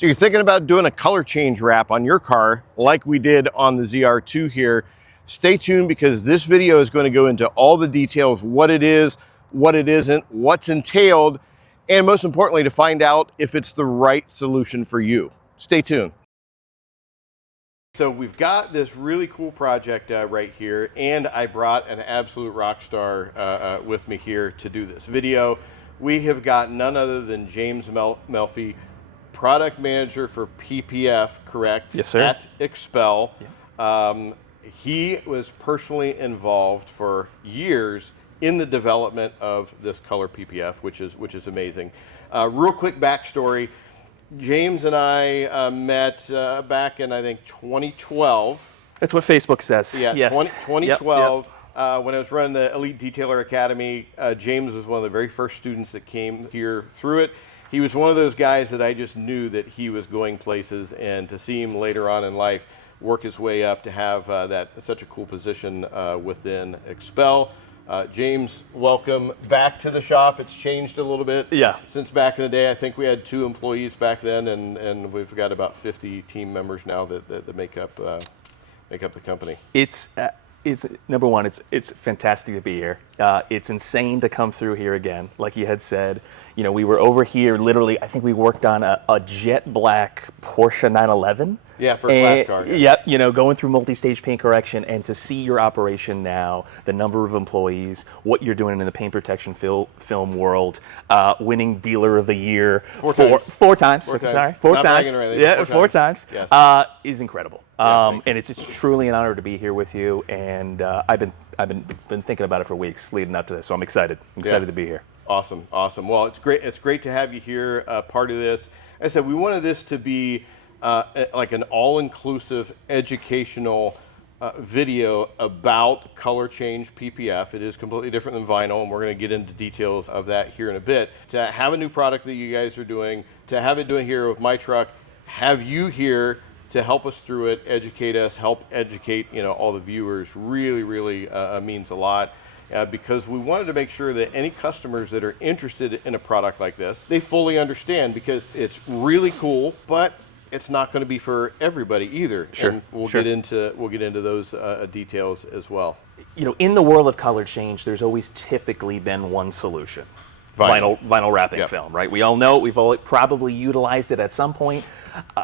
So you're thinking about doing a color change wrap on your car like we did on the ZR2 here. Stay tuned because this video is going to go into all the details, what it is, what it isn't, what's entailed, and most importantly, to find out if it's the right solution for you. Stay tuned. So we've got this really cool project right here, and I brought an absolute rock star with me here to do this video. We have got none other than James Melfi, Product Manager for PPF, correct? Yes, sir. At XPEL. Yeah. He was personally involved for years in the development of this color PPF, which is amazing. Real quick backstory. James and I met back in, I think, 2012. That's what Facebook says. Yeah, yes. 2012. Yep. When I was running the Elite Detailer Academy, James was one of the very first students that came here through it. He was one of those guys that I just knew that he was going places, and to see him later on in life work his way up to have such a cool position within XPEL. James, welcome back to the shop. It's changed a little bit since back in the day. I think we had 2 employees back then, and we've got about 50 team members now that make up the company. It's number one. It's fantastic to be here. It's insane to come through here again. Like you had said, you know, we were over here literally. I think we worked on a jet black Porsche 911. Yeah, for a class car. Yeah. Yep, you know, going through multi-stage paint correction, and to see your operation now, the number of employees, what you're doing in the paint protection film world, winning Dealer of the Year four times. Four times. Not Times. Yeah, four times. Yes. Is incredible. Yeah, and it's truly an honor to be here with you. And I've been thinking about it for weeks leading up to this, so I'm excited. I'm excited to be here. Awesome, awesome. Well, it's great. It's great to have you here, part of this. As I said, we wanted this to be like an all-inclusive educational video about color change PPF. It is completely different than vinyl, and we're going to get into details of that here in a bit. To have a new product that you guys are doing, to have it doing here with my truck, have you here to help us through it, educate us, help educate all the viewers, really means a lot. Because we wanted to make sure that any customers that are interested in a product like this, they fully understand, because it's really cool, but it's not going to be for everybody either. Sure. And we'll get into those details as well. You know, in the world of color change, there's always typically been one solution: vinyl wrapping film. Right? We all know it. We've all probably utilized it at some point.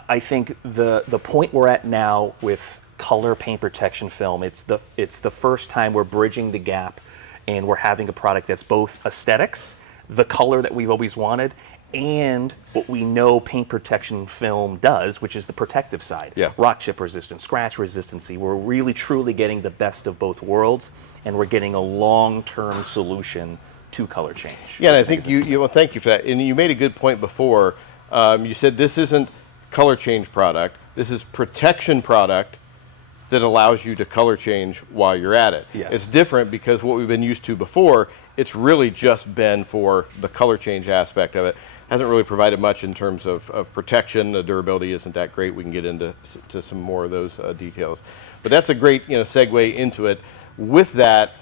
I think the point we're at now with color paint protection film, it's the first time we're bridging the gap, and we're having a product that's both aesthetics, the color that we've always wanted, and what we know paint protection film does, which is the protective side. Yeah. Rock chip resistance, scratch resistancy. We're really truly getting the best of both worlds, and we're getting a long-term solution to color change. Yeah, and I think well, thank you for that. And you made a good point before. You said this isn't color change product. This is protection product that allows you to color change while you're at it. Yes. It's different because what we've been used to before, it's really just been for the color change aspect of it. Hasn't really provided much in terms of protection. The durability isn't that great. We can get into some more of those details. But that's a great segue into it. With that,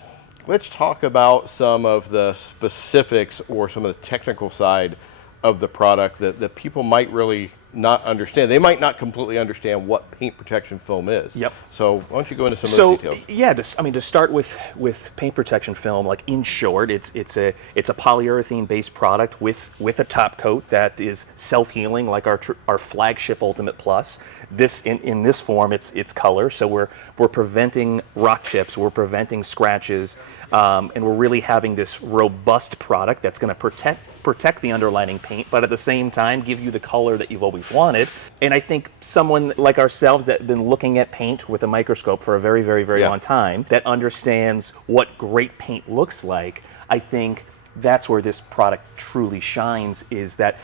let's talk about some of the specifics or some of the technical side of the product that people might really not understand. They might not completely understand what paint protection film is. Yep. So why don't you go into some of those details? Yeah, to start with paint protection film, like in short, it's a polyurethane based product with a top coat that is self-healing, like our flagship Ultimate Plus. This in this form, it's color, so we're preventing rock chips, we're preventing scratches, and we're really having this robust product that's going to protect the underlining paint, but at the same time give you the color that you've always wanted. And I think someone like ourselves that have been looking at paint with a microscope for a very long time, that understands what great paint looks like, I think that's where this product truly shines, is that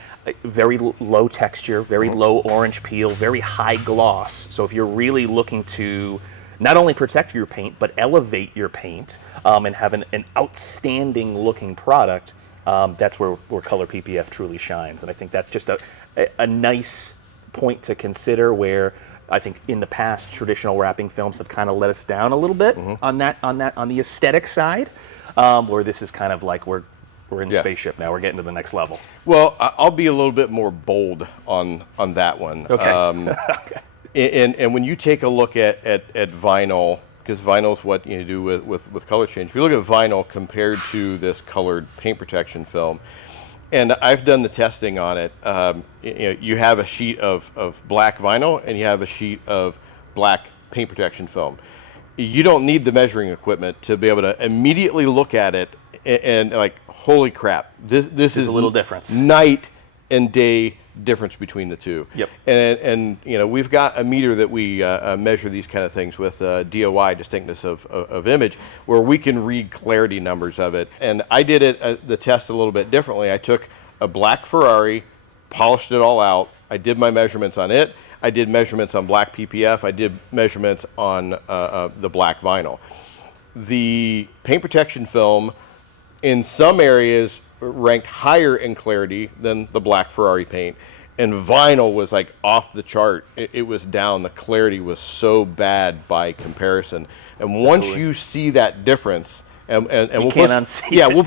very low texture, very low orange peel, very high gloss. So if you're really looking to not only protect your paint, but elevate your paint and have an outstanding looking product, that's where Color PPF truly shines. And I think that's just a nice point to consider, where I think in the past traditional wrapping films have kind of let us down a little bit on the aesthetic side, where this is kind of like we're We're in the spaceship now. We're getting to the next level. Well, I'll be a little bit more bold on that one. Okay. Okay. And when you take a look at vinyl, because vinyl is what you do with color change. If you look at vinyl compared to this colored paint protection film, and I've done the testing on it, you have a sheet of black vinyl and you have a sheet of black paint protection film. You don't need the measuring equipment to be able to immediately look at it and like, holy crap, this is a little difference. Night and day difference between the two. Yep. And we've got a meter that we measure these kind of things with, DOI, distinctness of image, where we can read clarity numbers of it. And I did the test a little bit differently. I took a black Ferrari, polished it all out. I did my measurements on it. I did measurements on black PPF. I did measurements on the black vinyl. The paint protection film in some areas ranked higher in clarity than the black Ferrari paint, and vinyl was like off the chart. It was down. The clarity was so bad by comparison. And once you see that difference, and we'll can't unsee yeah, it. we'll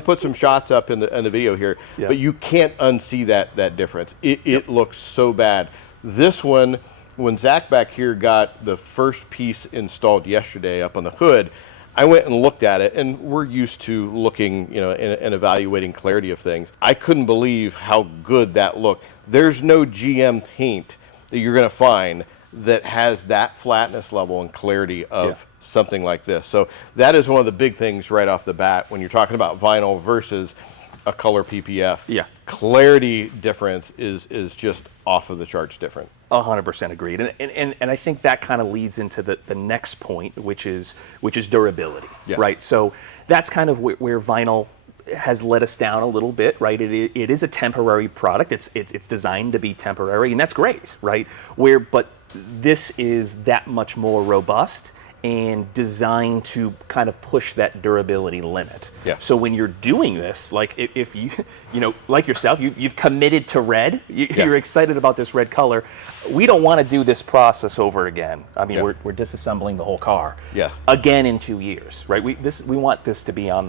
put some shots up in the video here, but you can't unsee that difference. It looks so bad. This one, when Zach back here got the first piece installed yesterday up on the hood, I went and looked at it, and we're used to looking, and evaluating clarity of things. I couldn't believe how good that looked. There's no GM paint that you're going to find that has that flatness level and clarity of something like this. So that is one of the big things right off the bat when you're talking about vinyl versus a color PPF. Yeah. Clarity difference is just off of the charts different. 100% agreed, and I think that kind of leads into the next point, which is durability, right? So that's kind of where vinyl has let us down a little bit, right? It is a temporary product. It's designed to be temporary, and that's great, right? But this is that much more robust and designed to kind of push that durability limit. Yeah. So when you're doing this, like if you, like yourself, you've committed to red, you're excited about this red color, we don't want to do this process over again. I mean, we're disassembling the whole car again in 2 years, right? We want this to be on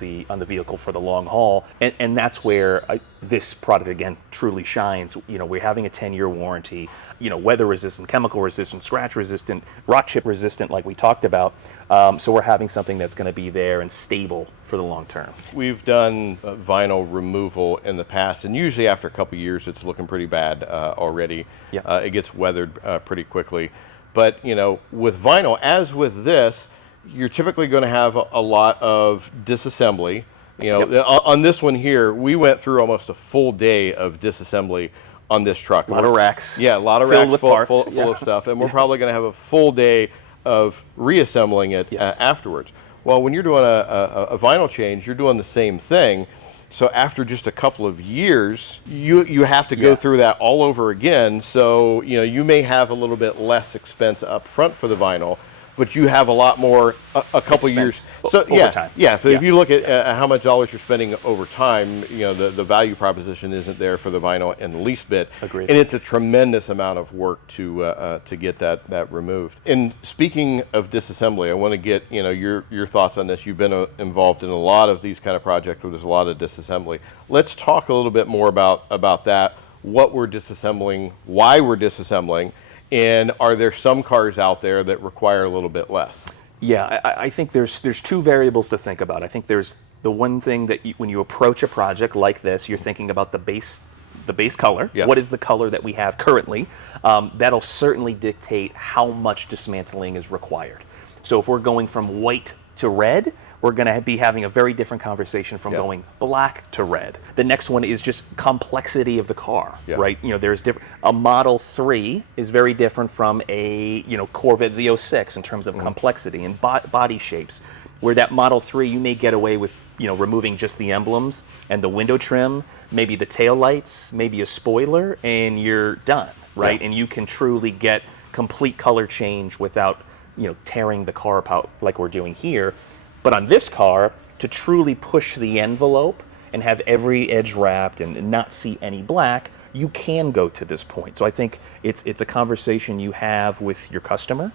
the vehicle for the long haul, and that's where this product again truly shines. We're having a 10-year warranty. Weather resistant, chemical resistant, scratch resistant, rock chip resistant, like we talked about. So we're having something that's going to be there and stable for the long term. We've done Vinyl removal in the past, and usually after a couple of years, it's looking pretty bad already. It gets weathered pretty quickly. But with vinyl, as with this, you're typically going to have a lot of disassembly. On this one here, we went through almost a full day of disassembly on this truck. A lot of racks. Yeah, a lot of filled racks with full of stuff. And we're probably going to have a full day of reassembling it afterwards. Well, when you're doing a vinyl change, you're doing the same thing. So after just a couple of years, you have to go through that all over again. So you may have a little bit less expense up front for the vinyl, but you have a lot more a couple years. So over time. So if you look at how much dollars you're spending over time, the value proposition isn't there for the vinyl in the least bit. Agreed. And it's a tremendous amount of work to get that removed. And speaking of disassembly, I want to get your thoughts on this. You've been involved in a lot of these kind of projects where there's a lot of disassembly. Let's talk a little bit more about that. What we're disassembling, why we're disassembling. And are there some cars out there that require a little bit less? Yeah, I think there's two variables to think about. I think there's the one thing that when you approach a project like this, you're thinking about the base color. What is the color that we have currently? That'll certainly dictate how much dismantling is required. So if we're going from white to red, we're going to be having a very different conversation from going black to red. The next one is just complexity of the car, right? There's different. A Model 3 is very different from a Corvette Z06 in terms of complexity and body shapes. Where that Model 3, you may get away with removing just the emblems and the window trim, maybe the tail lights, maybe a spoiler, and you're done, right? And you can truly get complete color change without tearing the car apart like we're doing here. But on this car, to truly push the envelope and have every edge wrapped and not see any black, you can go to this point. So I think it's a conversation you have with your customer.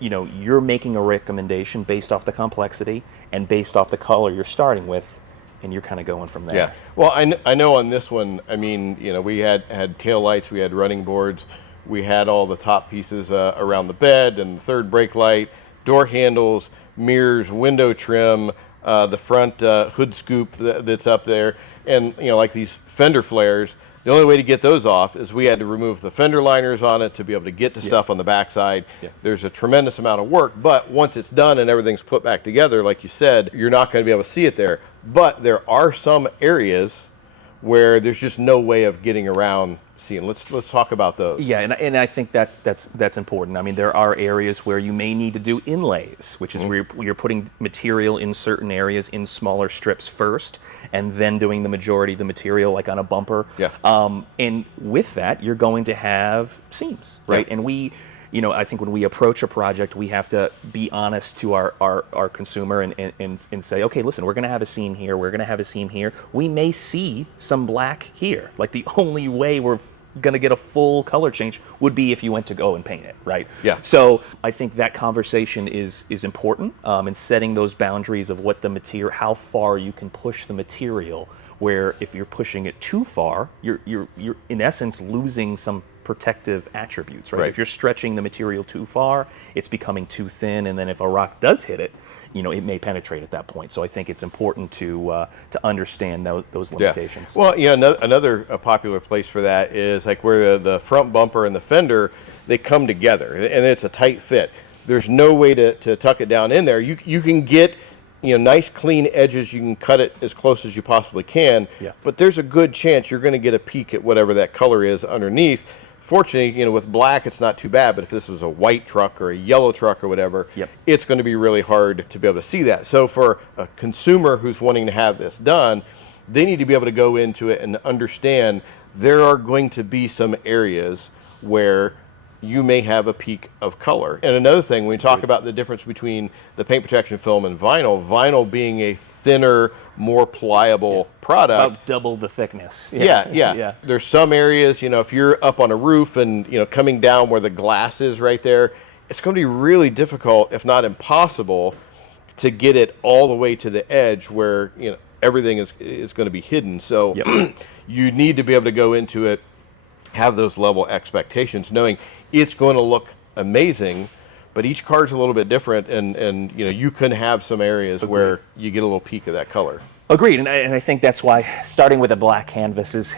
You're making a recommendation based off the complexity and based off the color you're starting with. and you're kind of going from there. Yeah. Well, I know on this one, I mean, you know, we had tail lights, we had running boards, we had all the top pieces around the bed and the third brake light, door handles, mirrors, window trim, the front hood scoop that's up there, and you know, like these fender flares. The only way to get those off is we had to remove the fender liners on it to be able to get to stuff on the backside. Yeah. There's a tremendous amount of work, but once it's done and everything's put back together, like you said, you're not going to be able to see it there. But there are some areas where there's just no way of getting around seeing. Let's talk about those. Yeah, and I think that's important. I mean, there are areas where you may need to do inlays, which is where you're putting material in certain areas in smaller strips first, and then doing the majority of the material like on a bumper. Yeah. And with that, you're going to have seams, right? Yeah. And we, you know, I think when we approach a project, we have to be honest to our consumer and say, okay, listen, we're going to have a seam here, we're going to have a seam here. We may see some black here. Like the only way we're going to get a full color change would be if you went to go and paint it, right? Yeah. So I think that conversation is important in setting those boundaries of what the material, how far you can push the material. Where if you're pushing it too far, you're in essence losing some protective attributes, right? If you're stretching the material too far, it's becoming too thin, and then if a rock does hit it, you know, it may penetrate at that point. So I think it's important to understand those limitations. Yeah. Well, you know, another popular place for that is like where the front bumper and the fender, they come together, and it's a tight fit. There's no way to tuck it down in there. You can get, you know, nice clean edges. You can cut it as close as you possibly can. Yeah. But there's a good chance you're going to get a peek at whatever that color is underneath. Fortunately, you know, with black, it's not too bad, but if this was a white truck or a yellow truck or whatever, it's going to be really hard to be able to see that. So for a consumer who's wanting to have this done, they need to be able to go into it and understand there are going to be some areas where you may have a peak of color. And another thing, when we talk about the difference between the paint protection film and vinyl being a thinner, more pliable product. About double the thickness. Yeah. There's some areas, you know, if you're up on a roof and, you know, coming down where the glass is right there, it's going to be really difficult, if not impossible, to get it all the way to the edge where, you know, everything is going to be hidden. So you need to be able to go into it, have those level expectations, knowing it's going to look amazing, but each car's a little bit different, and you know, you can have some areas where you get a little peek of that color. Agreed, and I think that's why starting with a black canvas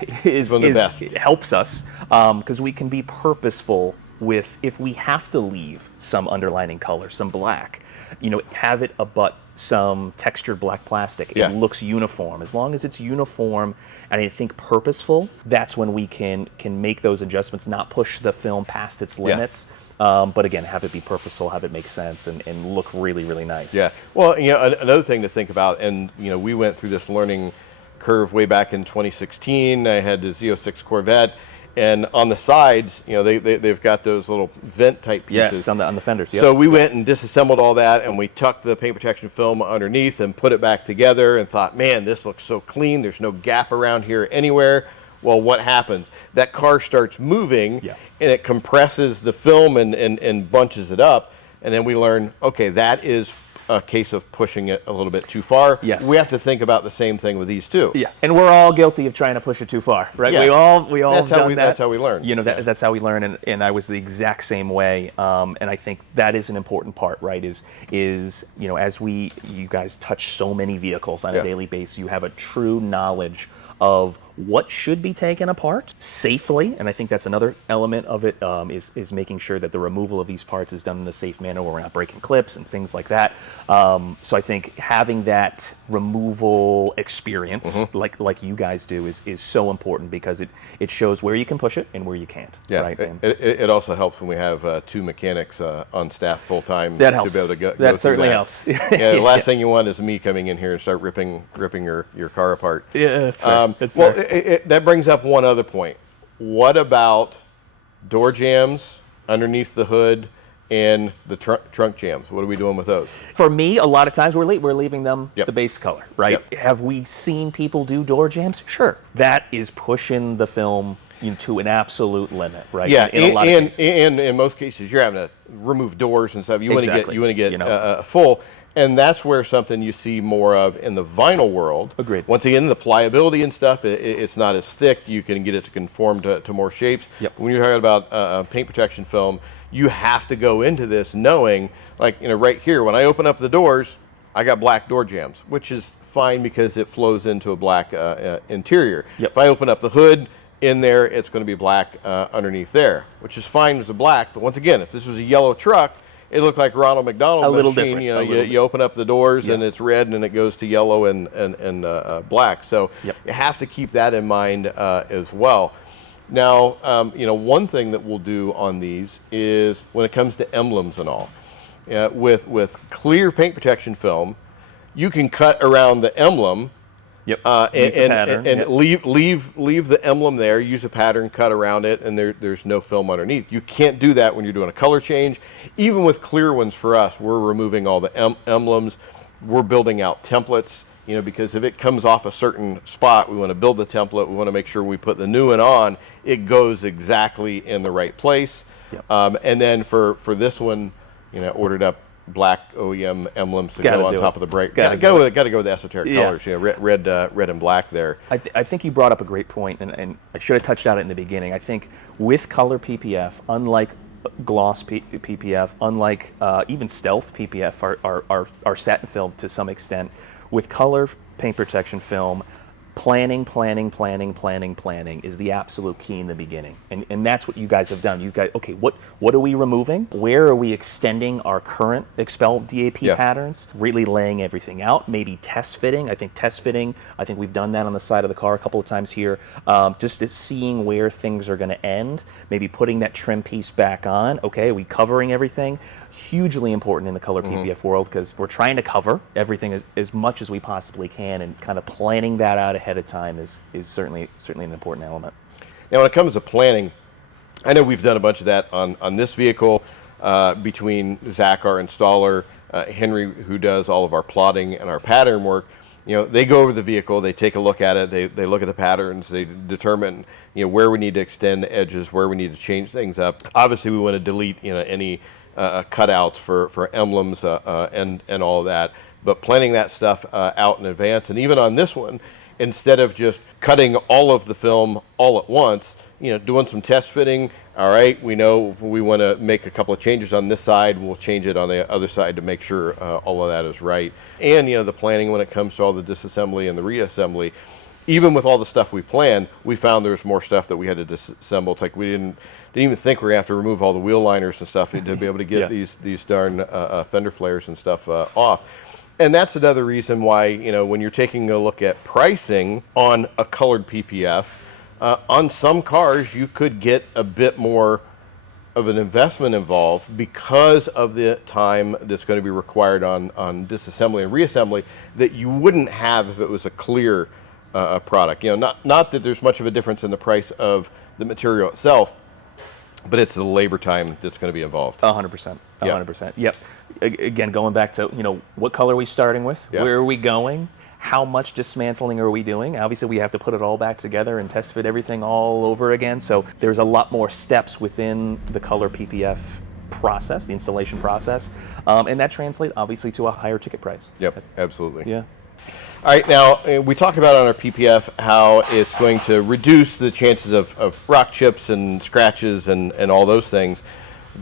helps us, because we can be purposeful with, if we have to leave some underlining color, some black, you know, have it abut some textured black plastic. It looks uniform. As long as it's uniform and I think purposeful, that's when we can make those adjustments, not push the film past its limits. But again, have it be purposeful, have it make sense, and look really, really nice. Yeah. Well, you know, another thing to think about, and you know, we went through this learning curve way back in 2016. I had the Z06 Corvette, and on the sides, you know, they've got those little vent type pieces. Yes, on the fenders. Yep. So we went and disassembled all that, and we tucked the paint protection film underneath and put it back together, and thought, man, this looks so clean. There's no gap around here anywhere. Well, what happens? That car starts moving, and it compresses the film and bunches it up, and then we learn, okay, that is a case of pushing it a little bit too far. Yes. We have to think about the same thing with these too. Yeah, and we're all guilty of trying to push it too far, right? Yeah. We all that's done that. That's how we learn. You know, that's how we learn, and I was the exact same way. And I think that is an important part, right? Is you know, as you guys touch so many vehicles on a daily basis, you have a true knowledge of what should be taken apart safely, and I think that's another element of it, is making sure that the removal of these parts is done in a safe manner where we're not breaking clips and things like that. So I think having that removal experience, like you guys do, is so important, because it shows where you can push it and where you can't. Yeah, right? It also helps when we have two mechanics on staff full time to be able to go. That certainly helps. The last thing you want is me coming in here and start ripping your car apart. Yeah, that's right. That's well, right. That brings up one other point. What about door jams underneath the hood and the trunk jams? What are we doing with those? For me, a lot of times we're leaving them Yep. the base color, right? Yep. Have we seen people do door jams? Sure. That is pushing the film to an absolute limit, right? Yeah, in a lot of cases. and in most cases, you're having to remove doors and stuff. You want to Exactly. get full. And that's where something you see more of in the vinyl world. Agreed. Once again, the pliability and stuff, it's not as thick. You can get it to conform to more shapes. Yep. When you're talking about paint protection film, you have to go into this knowing, like, right here, when I open up the doors, I got black door jambs, which is fine because it flows into a black interior. Yep. If I open up the hood, in there, it's going to be black underneath there, which is fine as a black. But once again, if this was a yellow truck, it looked like Ronald McDonald A little machine. different. You open up the doors Yeah. and it's red, and then it goes to yellow and black. So Yep. you have to keep that in mind as well. Now, one thing that we'll do on these is when it comes to emblems and all, with clear paint protection film, you can cut around the emblem. Yep. And Use the pattern. Yep. leave the emblem there, use a pattern, cut around it, and there's no film underneath. You can't do that when you're doing a color change. Even with clear ones for us, we're removing all the emblems. We're building out templates, because if it comes off a certain spot, we want to build the template. We want to make sure we put the new one on. It goes exactly in the right place. Yep. And then for this one, ordered up black OEM emblems to Gotta go on do top it. of the brake. Gotta Got do to go with the esoteric Yeah. colors. Red and black there. I think you brought up a great point, and I should have touched on it in the beginning. I think with Color PPF, unlike Gloss PPF, unlike even Stealth PPF, our satin film to some extent, with Color paint protection film, planning is the absolute key in the beginning, and that's what you guys have done. You guys, okay, what are we removing? Where are we extending our current XPEL DAP patterns? Really laying everything out. Maybe test fitting. I think we've done that on the side of the car a couple of times here. Just seeing where things are going to end. Maybe putting that trim piece back on. Okay, are we covering everything? Hugely important in the Color PPF world, because we're trying to cover everything as much as we possibly can, and kind of planning that out ahead of time is certainly an important element. Now, when it comes to planning, I know we've done a bunch of that on this vehicle between Zach, our installer, Henry, who does all of our plotting and our pattern work. They go over the vehicle, they take a look at it, they look at the patterns, they determine where we need to extend edges, where we need to change things up. Obviously, we want to delete any cutouts for emblems and all of that, but planning that stuff out in advance. And even on this one, instead of just cutting all of the film all at once, doing some test fitting. All right, we know we want to make a couple of changes on this side, we'll change it on the other side to make sure all of that is right. And the planning when it comes to all the disassembly and the reassembly. Even with all the stuff we planned, we found there's more stuff that we had to disassemble. It's like we didn't even think we're going to have to remove all the wheel liners and stuff to be able to get these darn fender flares and stuff off. And that's another reason why, when you're taking a look at pricing on a colored PPF, on some cars you could get a bit more of an investment involved because of the time that's going to be required on disassembly and reassembly that you wouldn't have if it was a clear product. Not that there's much of a difference in the price of the material itself, but it's the labor time that's going to be involved. 100%. 100%. Yep. Again, going back to, what color are we starting with? Yep. Where are we going? How much dismantling are we doing? Obviously, we have to put it all back together and test fit everything all over again. So there's a lot more steps within the Color PPF process, the installation process. And that translates, obviously, to a higher ticket price. Yep, absolutely. Yeah. All right, now we talked about on our PPF how it's going to reduce the chances of rock chips and scratches and all those things,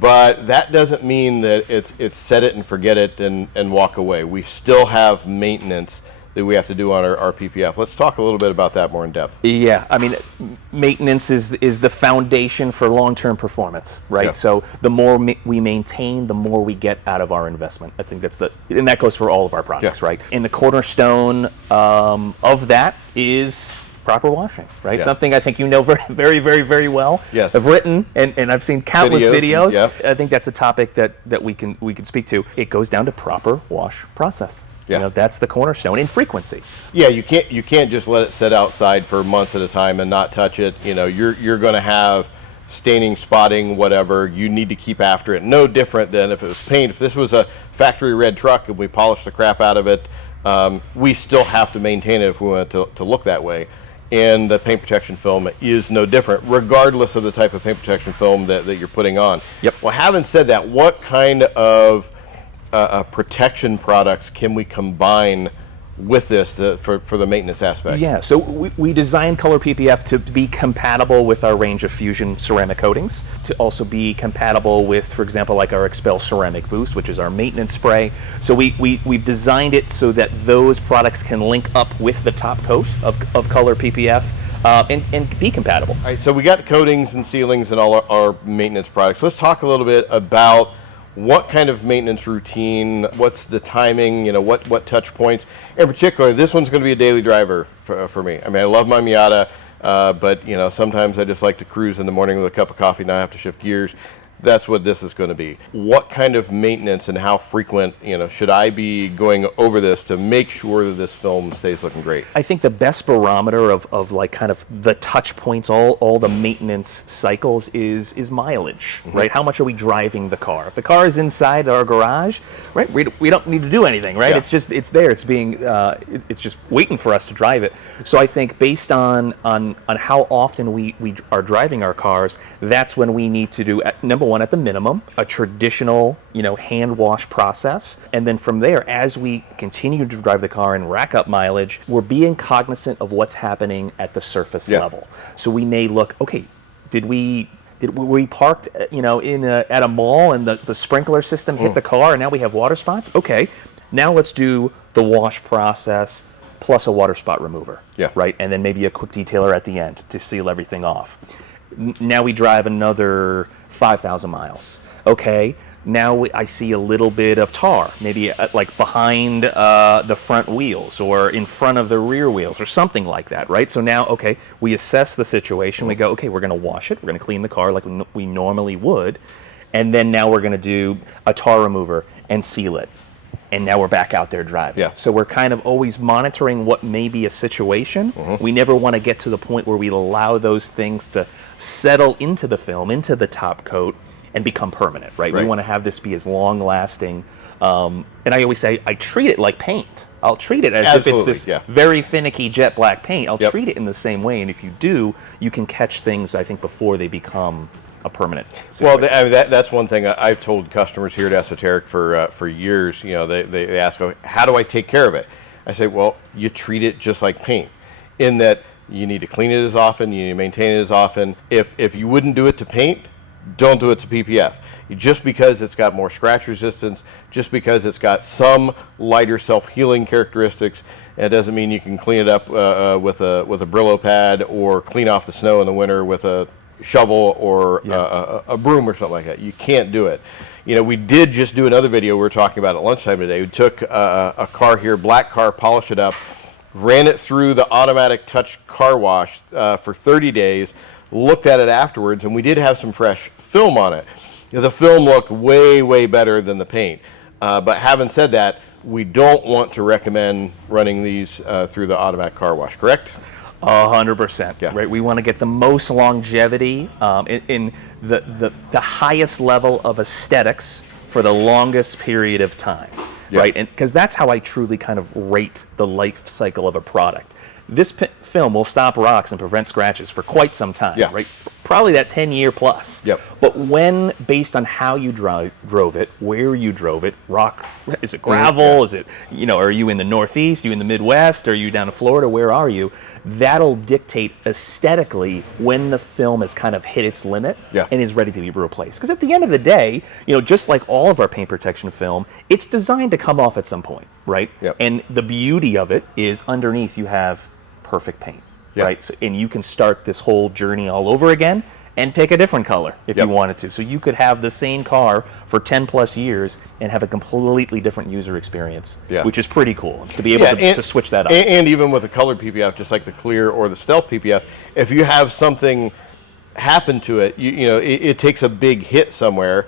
but that doesn't mean that it's set it and forget it and walk away. We still have maintenance that we have to do on our PPF. Let's talk a little bit about that more in depth. Yeah, I mean, maintenance is the foundation for long-term performance, right? Yeah. So the more we maintain, the more we get out of our investment. I think and that goes for all of our projects, right? And the cornerstone of that is proper washing, right? Yeah. Something I think very, very, very well. Yes. I've written and I've seen countless videos. Yeah. I think that's a topic that we can speak to. It goes down to proper wash process. Yeah. That's the cornerstone in frequency. Yeah, you can't just let it sit outside for months at a time and not touch it. You're going to have staining, spotting, whatever. You need to keep after it. No different than if it was paint. If this was a factory red truck and we polished the crap out of it, we still have to maintain it if we want it to look that way. And the paint protection film is no different, regardless of the type of paint protection film that you're putting on. Yep. Well, having said that, what kind of protection products can we combine with this for the maintenance aspect? Yeah, so we designed Color PPF to be compatible with our range of Fusion ceramic coatings, to also be compatible with, for example, like our XPEL Ceramic Boost, which is our maintenance spray. So we've designed it so that those products can link up with the top coat of Color PPF and be compatible. All right, so we got the coatings and sealings and all our maintenance products. Let's talk a little bit about what kind of maintenance routine, what's the timing, what touch points. In particular, this one's going to be a daily driver for me. I mean, I love my Miata, but sometimes I just like to cruise in the morning with a cup of coffee, not have to shift gears. That's what this is going to be. What kind of maintenance and how frequent, should I be going over this to make sure that this film stays looking great? I think the best barometer of like kind of the touch points, all the maintenance cycles is mileage, right? How much are we driving the car? If the car is inside our garage, right, we don't need to do anything, right? Yeah. It's there. It's being it's just waiting for us to drive it. So I think based on how often we are driving our cars, that's when we need to do number one, at the minimum, a traditional, hand wash process. And then from there, as we continue to drive the car and rack up mileage, we're being cognizant of what's happening at the surface level. So we may look, okay, were we parked, at a mall and the sprinkler system hit the car and now we have water spots? Okay, now let's do the wash process plus a water spot remover, right? And then maybe a quick detailer at the end to seal everything off. Now we drive another 5,000 miles. Okay, now I see a little bit of tar, maybe like behind the front wheels or in front of the rear wheels or something like that, right? So now, okay, we assess the situation. We go, okay, we're going to wash it. We're going to clean the car like we normally would. And then now we're going to do a tar remover and seal it. And now we're back out there driving. Yeah. So we're kind of always monitoring what may be a situation. We never want to get to the point where we allow those things to settle into the film, into the top coat, and become permanent, right? We want to have this be as long lasting. And I always say, I treat it like paint. I'll treat it as if it's this very finicky jet black paint. I'll treat it in the same way. And if you do, you can catch things, I think, before they become a permanent situation. Well, that's one thing I've told customers here at ESOTERIC for years. They ask, how do I take care of it? I say, well, you treat it just like paint, in that you need to clean it as often, you need to maintain it as often. If you wouldn't do it to paint, don't do it to PPF. Just because it's got more scratch resistance, just because it's got some lighter self-healing characteristics, it doesn't mean you can clean it up with a Brillo pad or clean off the snow in the winter with a shovel or a broom or something like that. You can't do it. We did just do another video we were talking about at lunchtime today. We took a car here, black car, polished it up, ran it through the automatic touch car wash for 30 days, looked at it afterwards, and we did have some fresh film on it. The film looked way, way better than the paint. But having said that, we don't want to recommend running these through the automatic car wash, correct? 100%. Right. We want to get the most longevity in the highest level of aesthetics for the longest period of time. Right. And because that's how I truly kind of rate the life cycle of a product. This film will stop rocks and prevent scratches for quite some time. Right. Probably that 10-year plus. But when, based on how you drove it, where you drove it, rock, is it gravel? Is it, are you in the Northeast? Are you in the Midwest? Are you down in Florida? Where are you? That'll dictate aesthetically when the film has kind of hit its limit and is ready to be replaced. Because at the end of the day, just like all of our paint protection film, it's designed to come off at some point, right? And the beauty of it is underneath you have perfect paint. Right, so, and you can start this whole journey all over again and pick a different color if you wanted to. So you could have the same car for 10 plus years and have a completely different user experience, which is pretty cool to be able to switch that up. And even with the color PPF, just like the clear or the stealth PPF, if you have something happen to it, it takes a big hit somewhere,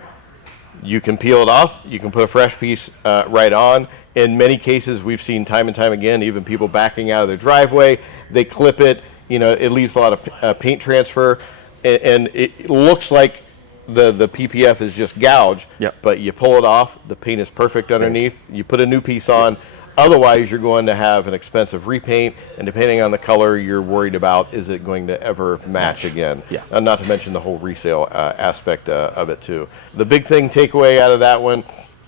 you can peel it off, you can put a fresh piece right on. In many cases, we've seen time and time again, even people backing out of their driveway, they clip it, it leaves a lot of paint transfer, and it looks like the PPF is just gouged, but you pull it off, the paint is perfect underneath, you put a new piece on. Otherwise, you're going to have an expensive repaint, and depending on the color you're worried about, is it going to ever match again? Not to mention the whole resale aspect of it too. The big thing takeaway out of that one,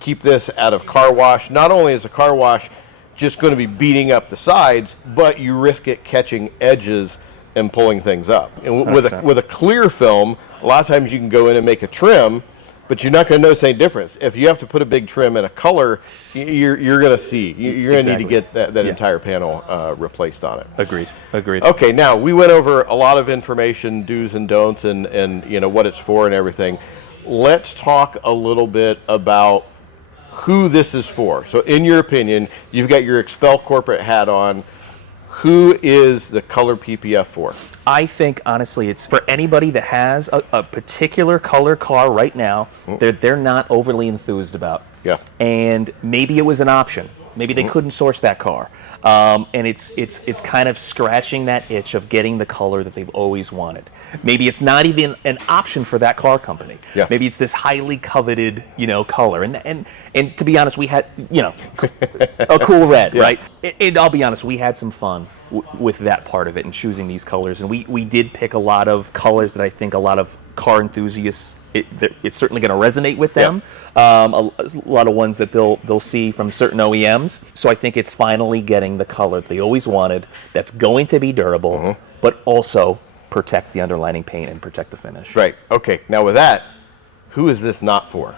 keep this out of car wash. Not only is a car wash just going to be beating up the sides, but you risk it catching edges and pulling things up. And with a clear film, a lot of times you can go in and make a trim, but you're not going to notice any difference. If you have to put a big trim in a color, you're going to see. You're going to need to get that entire panel replaced on it. Agreed. Okay, now we went over a lot of information, do's and don'ts, and what it's for and everything. Let's talk a little bit about who this is for. So in your opinion, you've got your XPEL corporate hat on. Who is the Color PPF for? I think, honestly, it's for anybody that has a particular color car right now that they're not overly enthused about. Yeah. And maybe it was an option. Maybe they couldn't source that car. And it's kind of scratching that itch of getting the color that they've always wanted. Maybe it's not even an option for that car company. Yeah. Maybe it's this highly coveted, color. And to be honest, we had, a cool red, right? And I'll be honest, we had some fun with that part of it and choosing these colors. And we did pick a lot of colors that I think a lot of car enthusiasts, it's certainly going to resonate with them. A lot of ones that they'll see from certain OEMs. So I think it's finally getting the color they always wanted that's going to be durable, but also protect the underlining paint and protect the finish. Right. Okay. Now with that, who is this not for?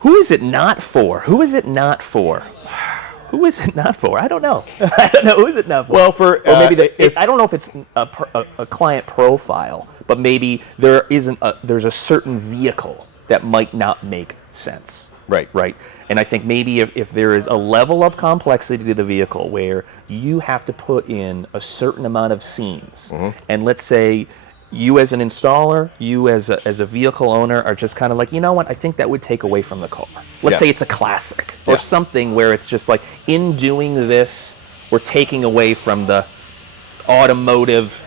Who is it not for? Who is it not for? Who is it not for? I don't know. I don't know. Who is it not for? Well, or maybe I don't know if it's a client profile, but maybe there's a certain vehicle that might not make sense. Right. And I think maybe if there is a level of complexity to the vehicle where you have to put in a certain amount of seams, and let's say you as an installer, you as a vehicle owner are just kind of like, you know what, I think that would take away from the car. Let's say it's a classic or something where it's just like, in doing this, we're taking away from the automotive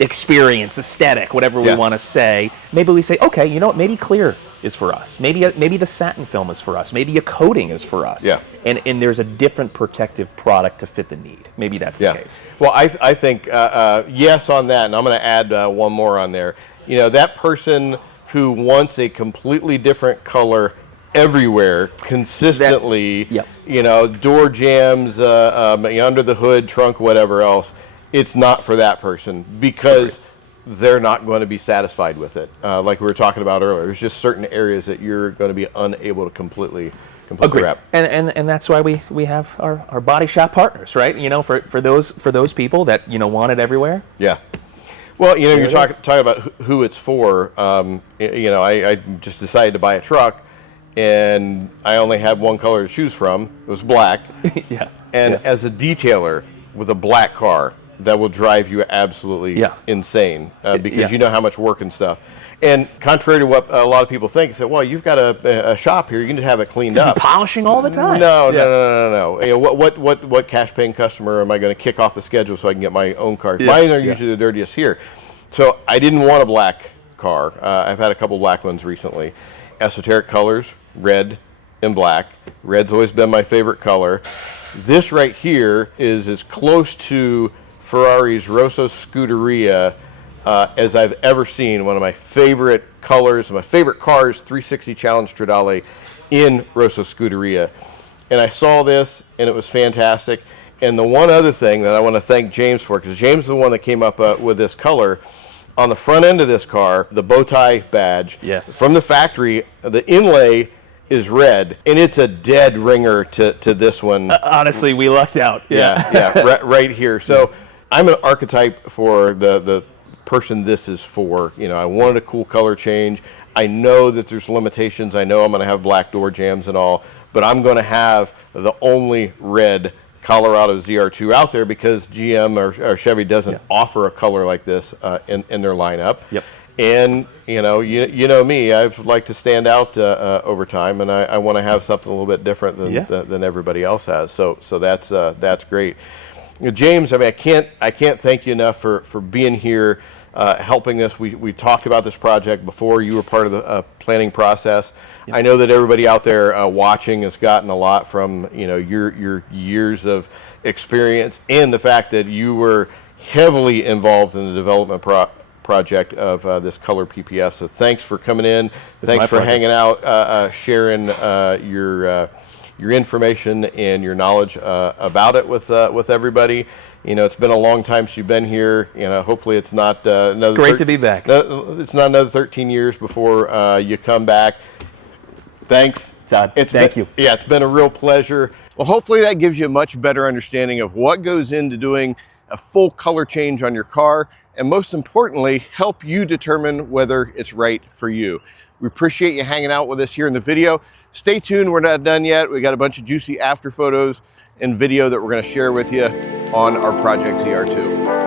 experience, aesthetic, whatever we want to say. Maybe we say, okay, you know what, maybe clear is for us. Maybe the satin film is for us. Maybe a coating is for us. Yeah. And there's a different protective product to fit the need. Maybe that's the case. Well, I think yes on that, and I'm going to add one more on there. That person who wants a completely different color everywhere consistently, door jambs, under the hood, trunk, whatever else, it's not for that person because they're not going to be satisfied with it. Like we were talking about earlier, there's just certain areas that you're going to be unable to completely wrap. And that's why we have our body shop partners, right? For those people that want it everywhere. Yeah. Well, you're talking about who it's for. I just decided to buy a truck, and I only had one color to choose from. It was black. As a detailer with a black car, that will drive you absolutely insane because you know how much work and stuff. And contrary to what a lot of people think, say, well, you've got a shop here, you can just have it cleaned up. Polishing all the time. No. What cash paying customer am I going to kick off the schedule so I can get my own car? Mine are usually the dirtiest here. So I didn't want a black car. I've had a couple black ones recently. Esoteric colors, red and black. Red's always been my favorite color. This right here is as close to Ferrari's Rosso Scuderia as I've ever seen. One of my favorite colors, my favorite cars, 360 Challenge Stradale in Rosso Scuderia. And I saw this, and it was fantastic. And the one other thing that I want to thank James for, because James is the one that came up with this color, on the front end of this car, the bow tie badge, from the factory, the inlay is red, and it's a dead ringer to this one. Honestly, we lucked out. Right here. So I'm an archetype for the person this is for. I wanted a cool color change. I know that there's limitations. I know I'm going to have black door jambs and all, but I'm going to have the only red Colorado ZR2 out there because GM or Chevy doesn't offer a color like this in their lineup. And you know me, I've liked to stand out over time, and I want to have something a little bit different than everybody else has. So that's great. James, I mean, I can't thank you enough for being here, helping us. We talked about this project before you were part of the planning process. I know that everybody out there watching has gotten a lot from your years of experience and the fact that you were heavily involved in the development project of this Color PPF. So thanks for coming in. Thanks for pleasure. hanging out, sharing your information and your knowledge about it with everybody. You know, it's been a long time since you've been here. You know, hopefully it's not another. It's great to be back. It's not another 13 years before you come back. Thanks, Todd. Thank you. Yeah, it's been a real pleasure. Well, hopefully that gives you a much better understanding of what goes into doing a full color change on your car, and most importantly, help you determine whether it's right for you. We appreciate you hanging out with us here in the video. Stay tuned, we're not done yet. We got a bunch of juicy after photos and video that we're going to share with you on our Project ZR2.